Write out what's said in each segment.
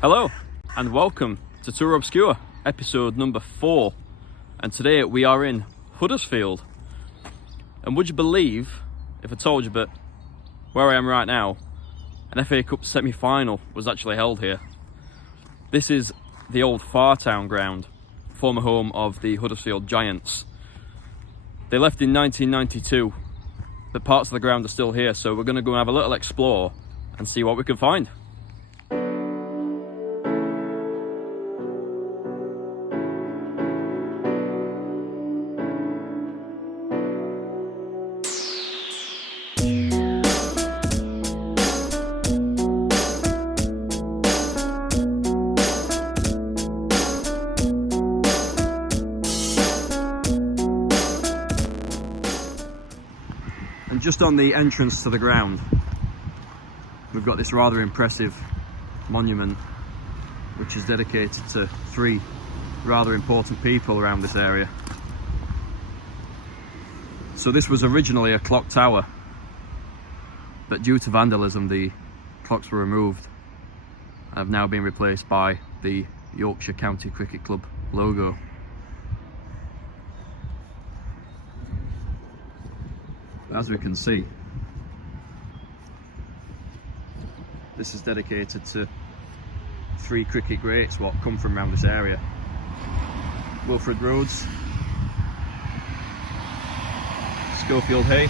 Hello and welcome to Tour Obscure, episode number 4. And today we are in Huddersfield. And would you believe, if I told you, but where I am right now, an FA Cup semi-final was actually held here. This is the old Fartown ground, former home of the Huddersfield Giants. They left in 1992, but parts of the ground are still here, so we're going to go and have a little explore and see what we can find. And just on the entrance to the ground, we've got this rather impressive monument which is dedicated to 3 rather important people around this area. So this was originally a clock tower, but due to vandalism the clocks were removed and have now been replaced by the Yorkshire County Cricket Club logo. As we can see, this is dedicated to 3 cricket greats what come from around this area. Wilfred Rhodes, Schofield Hay,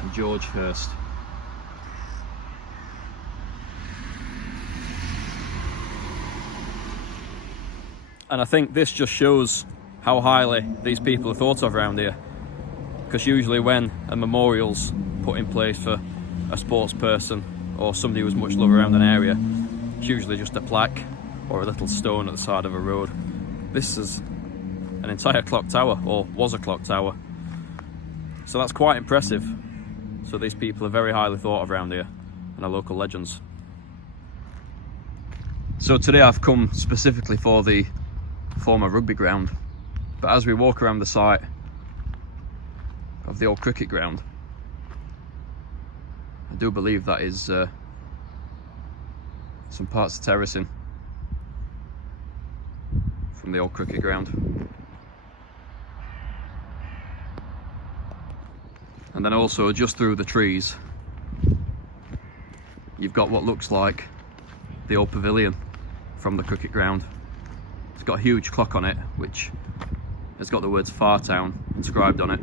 and George Hurst. And I think this just shows how highly these people are thought of around here, because usually when a memorial's put in place for a sports person or somebody who's much loved around an area, it's usually just a plaque or a little stone at the side of a road. This is an entire clock tower, or was a clock tower, so that's quite impressive. So these people are very highly thought of around here and are local legends. So today I've come specifically for the former rugby ground, but as we walk around the site of the old cricket ground, I do believe that is some parts of terracing from the old cricket ground. And then also just through the trees you've got what looks like the old pavilion from the cricket ground. It's got a huge clock on it which has got the words Fartown inscribed on it,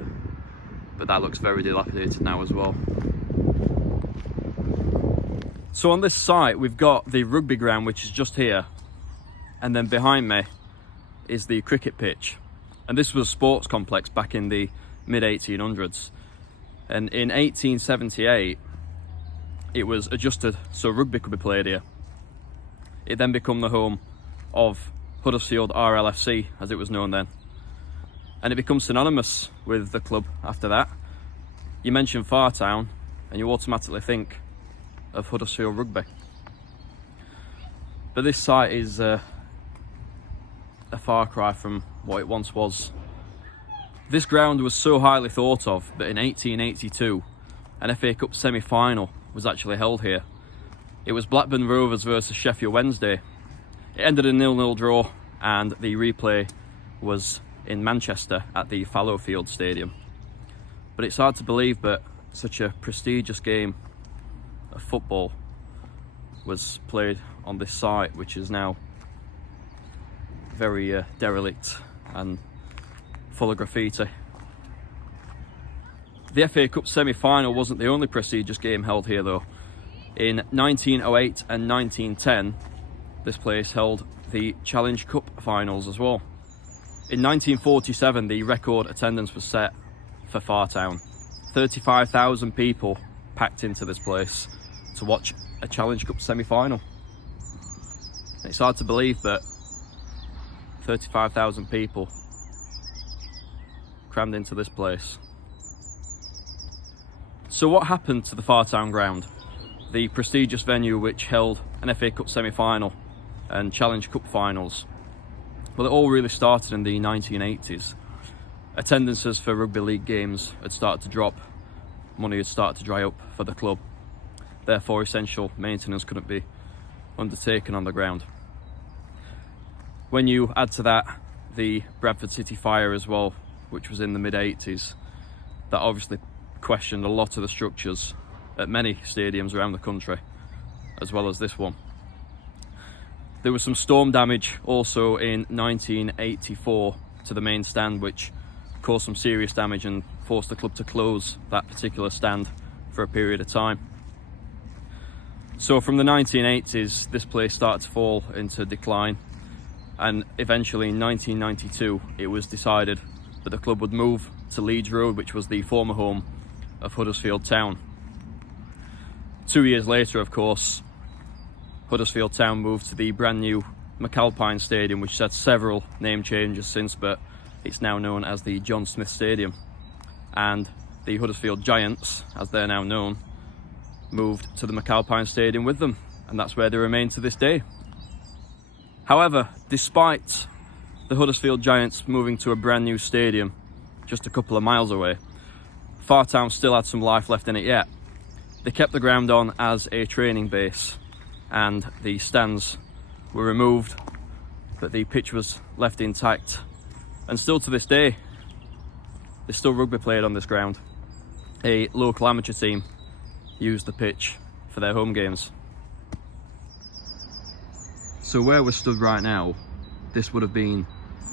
but that looks very dilapidated now as well. So on this site we've got the rugby ground, which is just here, and then behind me is the cricket pitch. And this was a sports complex back in the mid 1800s, and in 1878 it was adjusted so rugby could be played here. It then became the home of Huddersfield RLFC, as it was known then, and it becomes synonymous with the club after that. You mention Fartown and you automatically think of Huddersfield Rugby. But this site is a far cry from what it once was. This ground was so highly thought of that in 1882 an FA Cup semi-final was actually held here. It was Blackburn Rovers versus Sheffield Wednesday. It ended in a 0-0 draw, and the replay was in Manchester at the Fallowfield Stadium. But it's hard to believe that such a prestigious game of football was played on this site, which is now very derelict and full of graffiti. The FA Cup semi-final wasn't the only prestigious game held here though. In 1908 and 1910, this place held the Challenge Cup finals as well. In 1947, the record attendance was set for Fartown. 35,000 people packed into this place to watch a Challenge Cup semi-final. It's hard to believe that 35,000 people crammed into this place. So what happened to the Fartown ground, the prestigious venue which held an FA Cup semi-final and Challenge Cup finals? Well, it all really started in the 1980s. Attendances for rugby league games had started to drop, money had started to dry up for the club. Therefore, essential maintenance couldn't be undertaken on the ground. When you add to that the Bradford City fire as well, which was in the mid-80s, that obviously questioned a lot of the structures at many stadiums around the country, as well as this one. There was some storm damage also in 1984 to the main stand, which caused some serious damage and forced the club to close that particular stand for a period of time. So from the 1980s, this place started to fall into decline, and eventually in 1992 it was decided that the club would move to Leeds Road, which was the former home of Huddersfield Town. 2 years later, of course, Huddersfield Town moved to the brand new McAlpine Stadium, which had several name changes since, but it's now known as the John Smith Stadium. And the Huddersfield Giants, as they're now known, moved to the McAlpine Stadium with them, and that's where they remain to this day. However, despite the Huddersfield Giants moving to a brand new stadium just a couple of miles away, Fartown still had some life left in it yet. They kept the ground on as a training base, and the stands were removed, but the pitch was left intact. And still to this day, there's still rugby played on this ground. A local amateur team used the pitch for their home games. So where we're stood right now, this would have been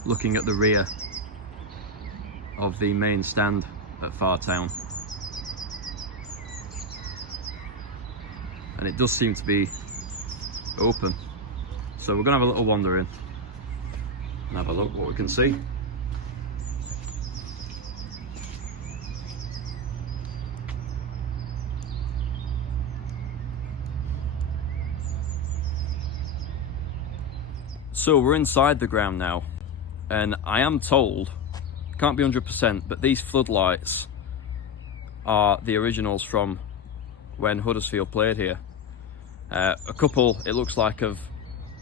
looking at the rear of the main stand at Fartown. And it does seem to be open. So we're going to have a little wander in and have a look what we can see. So we're inside the ground now, and I am told, can't be 100%, but these floodlights are the originals from when Huddersfield played here. A couple, it looks like, have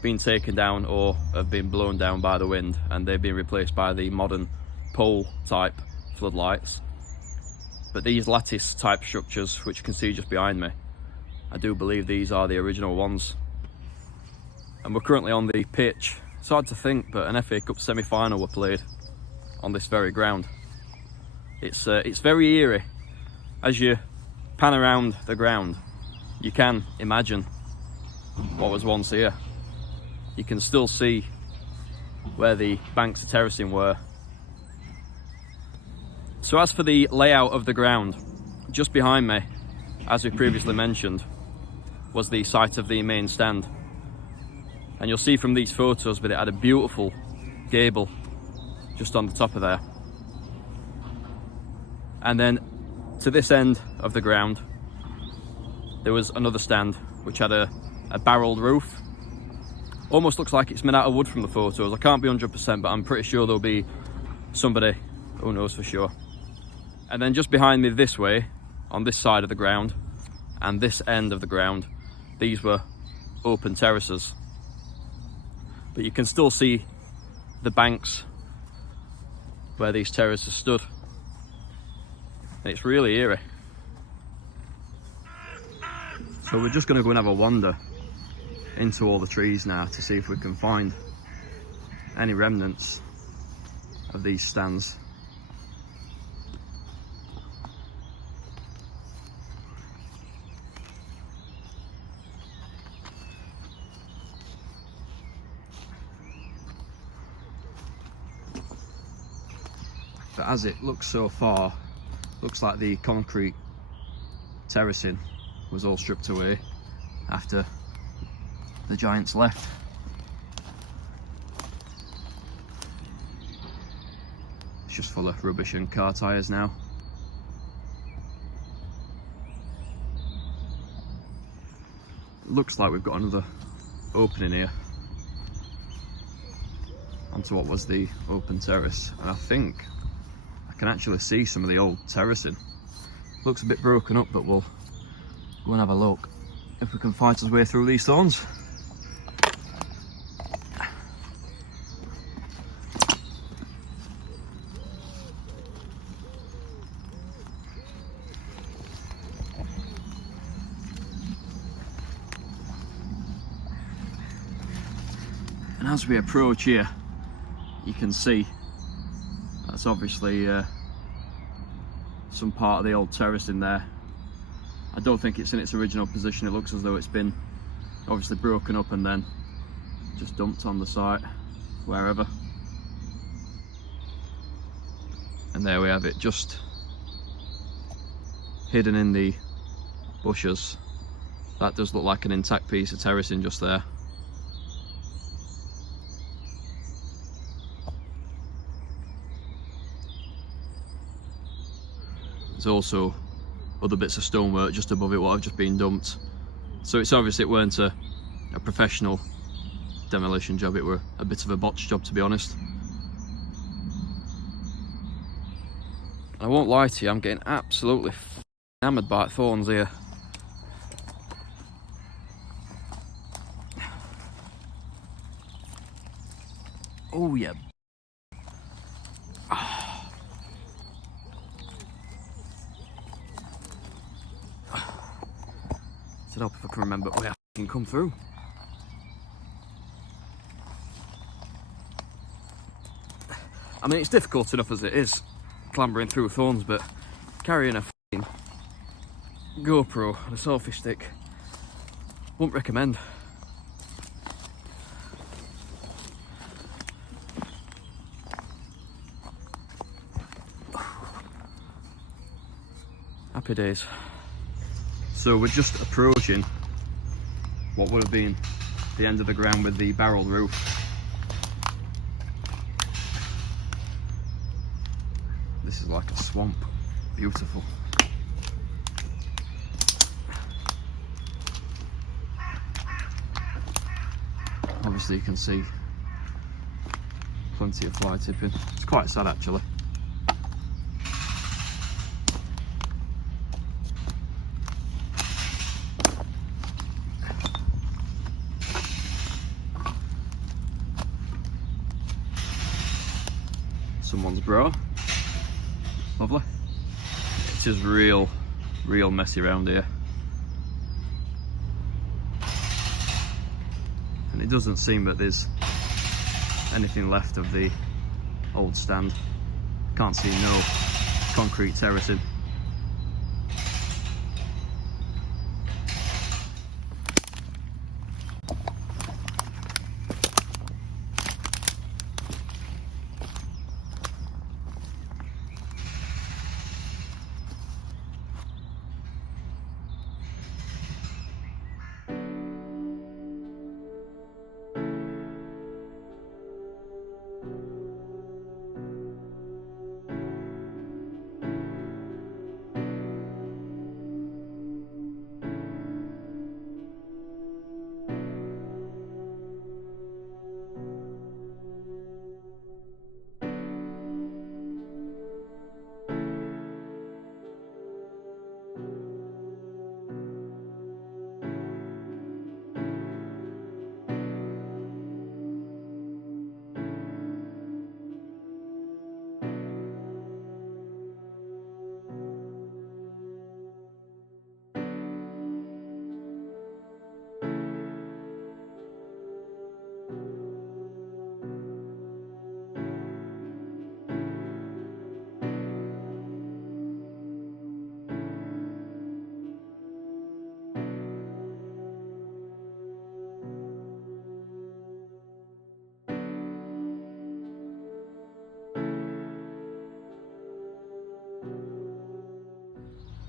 been taken down or have been blown down by the wind, and they've been replaced by the modern pole type floodlights. But these lattice type structures, which you can see just behind me, I do believe these are the original ones. And we're currently on the pitch. It's hard to think, but an FA Cup semi-final were played on this very ground. It's very eerie. As you pan around the ground, you can imagine what was once here. You can still see where the banks of terracing were. So as for the layout of the ground, just behind me, as we previously mentioned, was the site of the main stand. And you'll see from these photos, but it had a beautiful gable just on the top of there. And then to this end of the ground, there was another stand which had a barrelled roof. Almost looks like it's made out of wood from the photos. I can't be 100%, but I'm pretty sure there'll be somebody who knows for sure. And then just behind me this way, on this side of the ground and this end of the ground, these were open terraces. But you can still see the banks where these terraces stood. And it's really eerie. So we're just going to go and have a wander into all the trees now to see if we can find any remnants of these stands. But as it looks so far, looks like the concrete terracing was all stripped away after the Giants left. It's just full of rubbish and car tyres now. Looks like we've got another opening here onto what was the open terrace, and I think I can actually see some of the old terracing. Looks a bit broken up, but we'll go and have a look if we can fight our way through these thorns. And as we approach here, you can see that's obviously some part of the old terrace in there. I don't think it's in its original position. It looks as though it's been obviously broken up and then just dumped on the site, wherever. And there we have it, just hidden in the bushes. That does look like an intact piece of terracing just there. There's also other bits of stonework just above it, what have just been dumped. So it's obvious it weren't a professional demolition job, it were a bit of a botched job, to be honest. I won't lie to you, I'm getting absolutely hammered by thorns here. Oh yeah. Set up if I can remember where I can come through. I mean, it's difficult enough as it is, clambering through thorns, but carrying a f***ing GoPro and a selfie stick, wouldn't recommend. Happy days. So we're just approaching what would have been the end of the ground with the barrel roof. This is like a swamp. Beautiful. Obviously you can see plenty of fly tipping. It's quite sad actually. Someone's bra. Lovely. It's just real messy around here. And it doesn't seem that there's anything left of the old stand. Can't see no concrete terracing.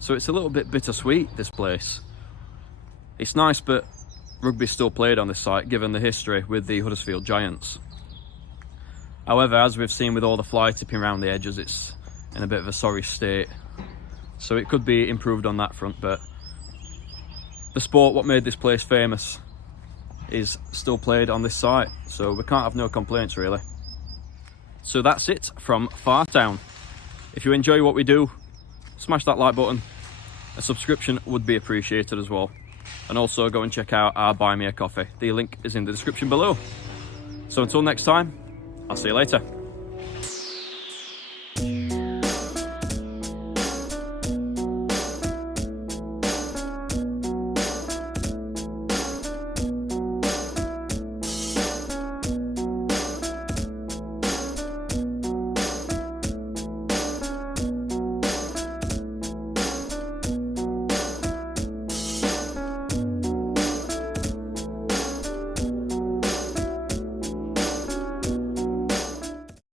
So it's a little bit bittersweet, this place. It's nice, but rugby's still played on this site, given the history with the Huddersfield Giants. However, as we've seen with all the fly tipping around the edges, it's in a bit of a sorry state. So it could be improved on that front, but the sport, what made this place famous, is still played on this site. So we can't have no complaints, really. So that's it from Fartown. If you enjoy what we do, smash that like button. A subscription would be appreciated as well. And also go and check out our Buy Me a Coffee. The link is in the description below. So until next time, I'll see you later.